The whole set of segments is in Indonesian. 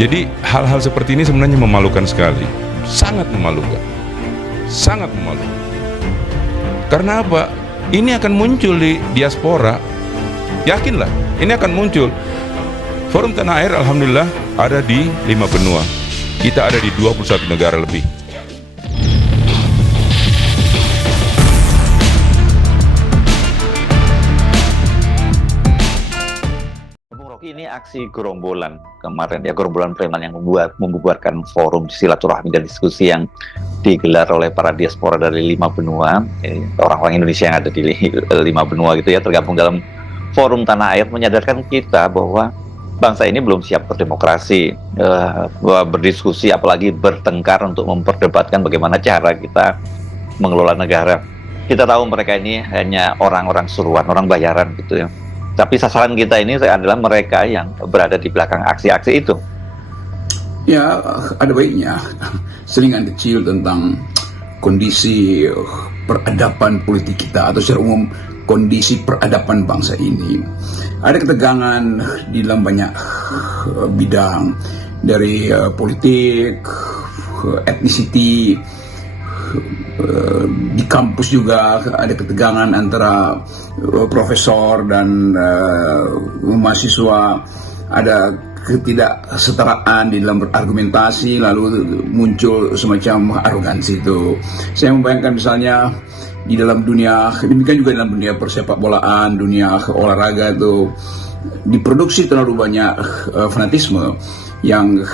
Jadi hal-hal seperti ini sebenarnya memalukan sekali, sangat memalukan, sangat memalukan. Karena apa? Ini akan muncul di diaspora, yakinlah, ini akan muncul. Forum Tanah Air alhamdulillah ada di 5 benua, kita ada di 21 negara lebih. Ini aksi gerombolan kemarin ya, gerombolan preman yang membubarkan forum silaturahmi dan diskusi yang digelar oleh para diaspora dari 5 benua, orang-orang Indonesia yang ada di 5 benua gitu ya, tergabung dalam forum Tanah Air, menyadarkan kita bahwa bangsa ini belum siap berdemokrasi, berdiskusi, apalagi bertengkar untuk memperdebatkan bagaimana cara kita mengelola negara. Kita tahu mereka ini hanya orang-orang suruhan, orang bayaran gitu ya. Tapi sasaran kita ini adalah mereka yang berada di belakang aksi-aksi itu. Ya, ada baiknya selingan kecil tentang kondisi peradaban politik kita, atau secara umum kondisi peradaban bangsa ini. Ada ketegangan di dalam banyak bidang, dari politik, ethnicity. Di kampus juga ada ketegangan antara profesor dan mahasiswa, ada ketidaksetaraan di dalam berargumentasi, lalu muncul semacam arogansi itu. Saya membayangkan misalnya di dalam dunia, demikian juga dalam dunia persepak bolaan, dunia olahraga itu diproduksi terlalu banyak fanatisme yang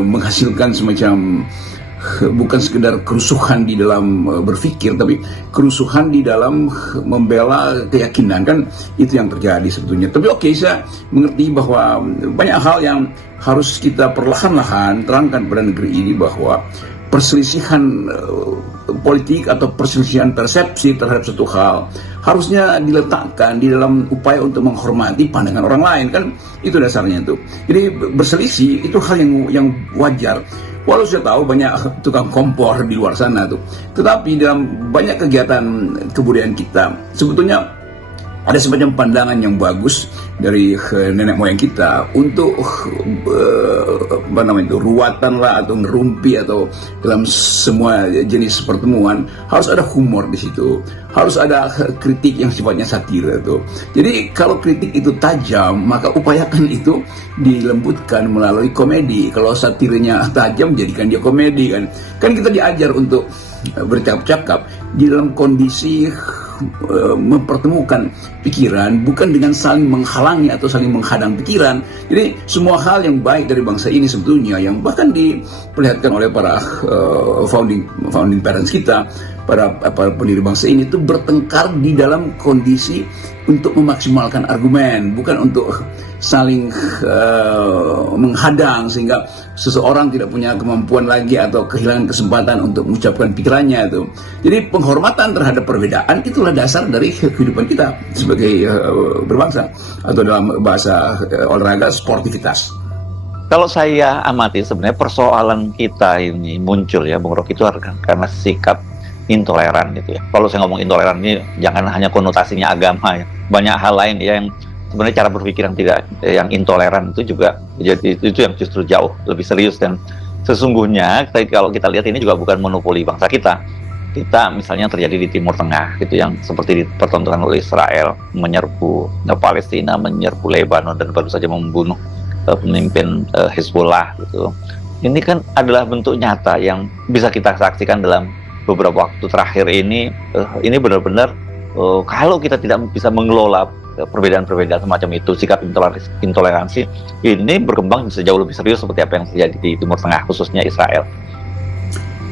menghasilkan semacam bukan sekedar kerusuhan di dalam berpikir, tapi kerusuhan di dalam membela keyakinan. Kan itu yang terjadi sebetulnya. Tapi oke, saya mengerti bahwa banyak hal yang harus kita perlahan-lahan terangkan pada negeri ini, bahwa perselisihan politik atau perselisihan persepsi terhadap satu hal harusnya diletakkan di dalam upaya untuk menghormati pandangan orang lain. Kan itu dasarnya itu. Jadi berselisih itu hal yang wajar. Walau saya tahu banyak tukang kompor di luar sana tuh, tetapi dalam banyak kegiatan kebudayaan kita sebetulnya ada semacam pandangan yang bagus dari nenek moyang kita untuk ruatan lah, atau ngerumpi, atau dalam semua jenis pertemuan harus ada humor di situ, harus ada kritik yang sifatnya satir itu. Jadi kalau kritik itu tajam, maka upayakan itu dilembutkan melalui komedi. Kalau satirnya tajam, jadikan dia komedi kan. Kan kita diajar untuk bercakap-cakap di dalam kondisi mempertemukan pikiran, bukan dengan saling menghalangi atau saling menghadang pikiran. Jadi semua hal yang baik dari bangsa ini sebetulnya, yang bahkan diperlihatkan oleh para founding parents kita, para pendiri bangsa ini, itu bertengkar di dalam kondisi untuk memaksimalkan argumen, bukan untuk saling menghadang sehingga seseorang tidak punya kemampuan lagi atau kehilangan kesempatan untuk mengucapkan pikirannya itu. Jadi penghormatan terhadap perbedaan itulah dasar dari kehidupan kita sebagai berbangsa, atau dalam bahasa olahraga, sportivitas. Kalau saya amati sebenarnya persoalan kita ini muncul ya, Bung Rocky, itu karena sikap intoleran gitu ya. Kalau saya ngomong intoleran ini jangan hanya konotasinya agama ya. Banyak hal lain ya, yang sebenarnya cara berpikir yang intoleran itu juga jadi itu yang justru jauh lebih serius. Dan sesungguhnya kalau kita lihat ini juga bukan monopoli bangsa kita. Kita misalnya terjadi di Timur Tengah gitu, yang seperti dipertontonkan oleh Israel menyerbu Palestina, menyerbu Lebanon, dan baru saja membunuh pemimpin Hezbollah gitu. Ini kan adalah bentuk nyata yang bisa kita saksikan dalam beberapa waktu terakhir ini. Ini benar-benar kalau kita tidak bisa mengelola perbedaan-perbedaan semacam itu, sikap intoleransi ini berkembang bisa jauh lebih serius seperti apa yang terjadi di Timur Tengah, khususnya Israel.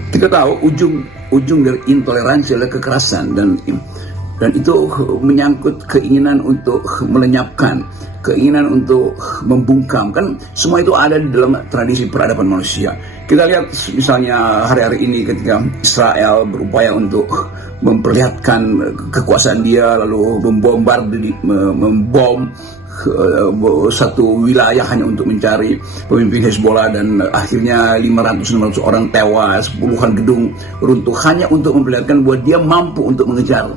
Kita tahu ujung dari intoleransi adalah kekerasan, dan itu menyangkut keinginan untuk melenyapkan, keinginan untuk membungkam. Kan semua itu ada di dalam tradisi peradaban manusia. Kita lihat misalnya hari-hari ini ketika Israel berupaya untuk memperlihatkan kekuasaan dia, lalu membom satu wilayah hanya untuk mencari pemimpin Hezbollah, dan akhirnya 500-600 orang tewas, puluhan gedung runtuh, hanya untuk memperlihatkan bahwa dia mampu untuk mengejar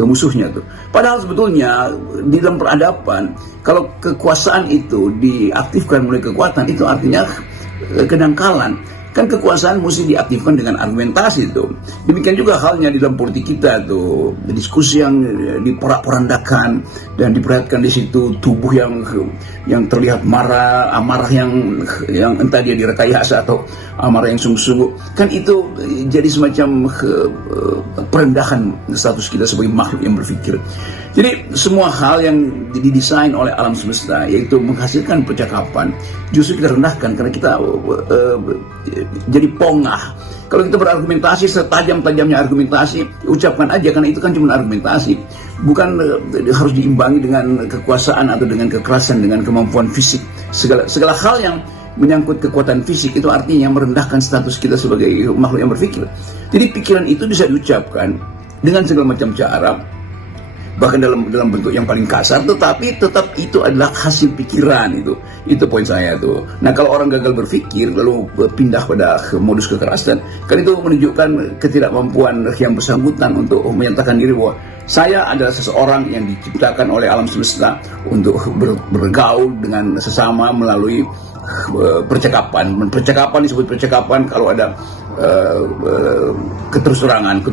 musuhnya tuh. Padahal sebetulnya di dalam peradaban, kalau kekuasaan itu diaktifkan mulai kekuatan, itu artinya kedangkalan. Kan kekuasaan mesti diaktifkan dengan argumentasi itu. Demikian juga halnya di dalam politik kita tuh, diskusi yang diporak-porandakan dan diperlihatkan di situ tubuh yang terlihat marah, amarah yang entah dia direkayasa atau amarah yang sungguh-sungguh. Kan itu jadi semacam perendahan status kita sebagai makhluk yang berpikir. Jadi semua hal yang didesain oleh alam semesta, yaitu menghasilkan percakapan, justru kita rendahkan karena kita jadi pongah. Kalau kita berargumentasi, setajam-tajamnya argumentasi, ucapkan aja, karena itu kan cuma argumentasi. Bukan harus diimbangi dengan kekuasaan atau dengan kekerasan, dengan kemampuan fisik. Segala hal yang menyangkut kekuatan fisik itu artinya merendahkan status kita sebagai makhluk yang berpikir. Jadi pikiran itu bisa diucapkan dengan segala macam cara, bahkan dalam bentuk yang paling kasar, tetapi tetap itu adalah hasil pikiran. Itu poin saya tuh. Nah, kalau orang gagal berpikir lalu pindah pada modus kekerasan, kan itu menunjukkan ketidakmampuan yang bersangkutan untuk menyatakan diri bahwa saya adalah seseorang yang diciptakan oleh alam semesta untuk bergaul dengan sesama melalui percakapan. Percakapan disebut percakapan kalau ada keterus-terangan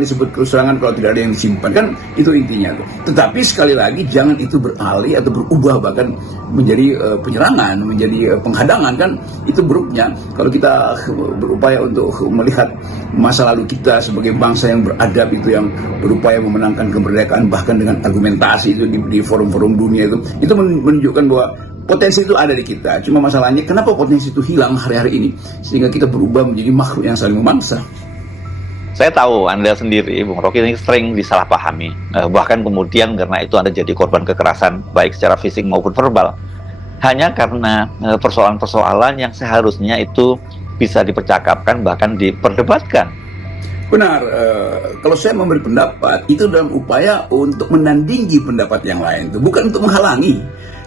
disebut keterus-terangan kalau tidak ada yang disimpan, kan itu intinya tuh. Tetapi sekali lagi jangan itu beralih atau berubah bahkan menjadi penyerangan, menjadi penghadangan, kan itu buruknya kalau kita berupaya untuk melihat masa lalu kita sebagai bangsa yang beradab, itu yang berupaya memenangkan kemerdekaan bahkan dengan argumentasi itu di forum-forum dunia. Itu menunjukkan bahwa potensi itu ada di kita. Cuma masalahnya kenapa potensi itu hilang hari-hari ini sehingga kita berubah menjadi makhluk yang saling memangsa. Saya tahu Anda sendiri, Bung Rocky, ini sering disalahpahami. Bahkan kemudian karena itu Anda jadi korban kekerasan baik secara fisik maupun verbal. Hanya karena persoalan-persoalan yang seharusnya itu bisa dipercakapkan bahkan diperdebatkan. Benar, kalau saya memberi pendapat itu dalam upaya untuk menandingi pendapat yang lain, bukan untuk menghalangi.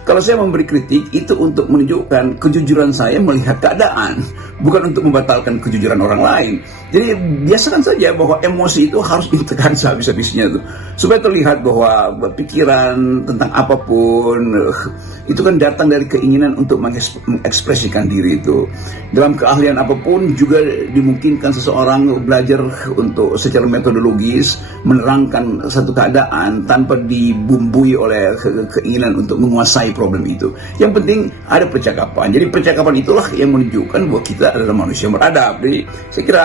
Kalau saya memberi kritik, itu untuk menunjukkan kejujuran saya melihat keadaan, bukan untuk membatalkan kejujuran orang lain. Jadi biasakan saja bahwa emosi itu harus ditekan sehabis-habisnya tuh, supaya terlihat bahwa pikiran tentang apapun itu kan datang dari keinginan untuk mengekspresikan diri itu. Dalam keahlian apapun juga dimungkinkan seseorang belajar untuk secara metodologis menerangkan satu keadaan tanpa dibumbui oleh keinginan untuk menguasai problem itu. Yang penting ada percakapan. Jadi percakapan itulah yang menunjukkan bahwa kita adalah manusia beradab. Jadi saya kira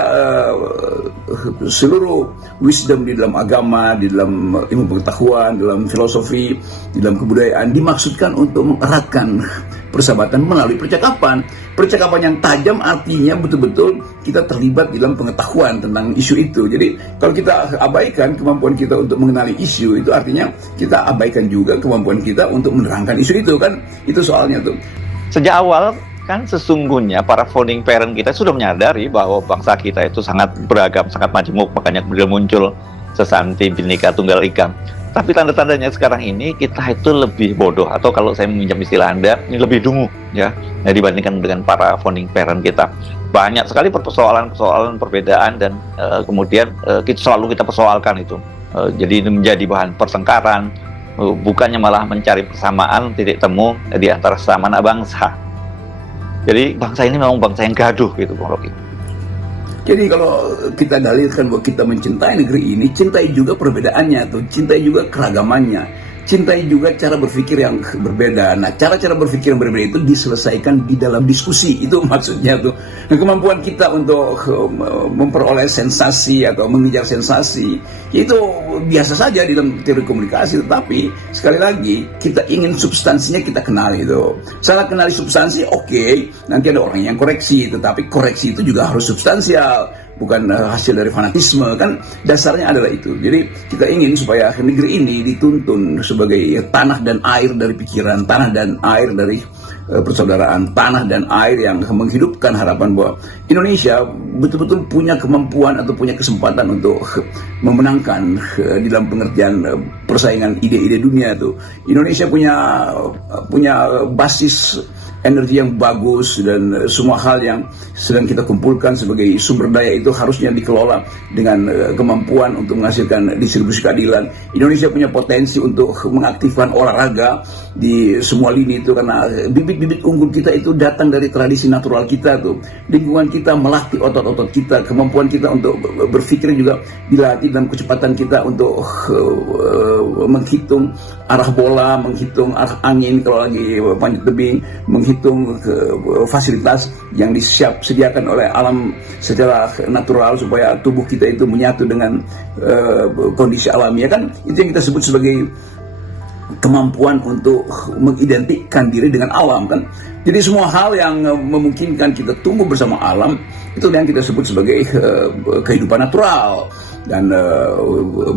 seluruh wisdom di dalam agama, di dalam ilmu pengetahuan, dalam filosofi, di dalam kebudayaan dimaksudkan untuk mengeratkan persahabatan melalui percakapan. Percakapan yang tajam artinya betul-betul kita terlibat di dalam pengetahuan tentang isu itu. Jadi kalau kita abaikan kemampuan kita untuk mengenali isu, itu artinya kita abaikan juga kemampuan kita untuk menerangkan isu itu, kan itu soalnya tuh. Sejak awal kan sesungguhnya para founding parent kita sudah menyadari bahwa bangsa kita itu sangat beragam, sangat majemuk, makanya kemudian muncul sesanti Bhinneka Tunggal Ika. Tapi tanda-tandanya sekarang ini kita itu lebih bodoh, atau kalau saya meminjam istilah Anda, ini lebih dungu ya, dibandingkan dengan para founding parent kita. Banyak sekali persoalan-persoalan perbedaan dan kemudian selalu kita persoalkan itu. Jadi ini menjadi bahan pertengkaran, bukannya malah mencari persamaan, titik temu di antara sesama anak bangsa. Jadi bangsa ini memang bangsa yang gaduh gitu, Bung Rocky. Jadi kalau kita dalilkan bahwa kita mencintai negeri ini, cintai juga perbedaannya tuh, cintai juga keragamannya, cintai juga cara berpikir yang berbeda. Nah, cara-cara berpikir yang berbeda itu diselesaikan di dalam diskusi, itu maksudnya tuh. Nah, kemampuan kita untuk memperoleh sensasi atau mengejar sensasi itu biasa saja di dalam teori komunikasi, tetapi sekali lagi kita ingin substansinya kita kenal itu. Salah kenali substansi, oke, nanti ada orang yang koreksi, tetapi koreksi itu juga harus substansial, bukan hasil dari fanatisme, kan dasarnya adalah itu. Jadi kita ingin supaya negeri ini dituntun sebagai tanah dan air dari pikiran, tanah dan air dari persaudaraan, tanah dan air yang menghidupkan harapan bahwa Indonesia betul-betul punya kemampuan atau punya kesempatan untuk memenangkan di dalam pengertian persaingan ide-ide dunia itu. Indonesia punya basis energi yang bagus dan semua hal yang sedang kita kumpulkan sebagai sumber daya itu harusnya dikelola dengan kemampuan untuk menghasilkan distribusi keadilan. Indonesia punya potensi untuk mengaktifkan olahraga di semua lini itu, karena bibit-bibit unggul kita itu datang dari tradisi natural kita tuh. Lingkungan kita melatih otot-otot kita, kemampuan kita untuk berpikir juga dilatih, dan kecepatan kita untuk menghitung arah bola, menghitung arah angin kalau lagi panjat tebing, menghitung fasilitas yang disediakan oleh alam secara natural supaya tubuh kita itu menyatu dengan kondisi alami, ya kan? Itu yang kita sebut sebagai kemampuan untuk mengidentikan diri dengan alam, kan? Jadi semua hal yang memungkinkan kita tumbuh bersama alam itu yang kita sebut sebagai kehidupan natural, dan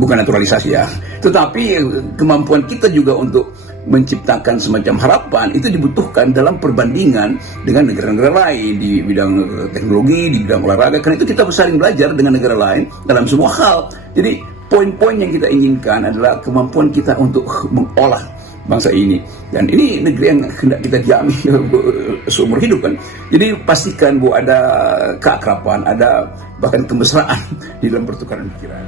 bukan naturalisasi ya. Tetapi kemampuan kita juga untuk menciptakan semacam harapan itu dibutuhkan dalam perbandingan dengan negara-negara lain di bidang teknologi, di bidang olahraga. Karena itu kita saling belajar dengan negara lain dalam semua hal. Jadi poin-poin yang kita inginkan adalah kemampuan kita untuk mengolah bangsa ini, dan ini negeri yang hendak kita diami seumur hidup, kan? Jadi pastikan bahwa ada keakraban, ada bahkan kemesraan di dalam pertukaran pikiran.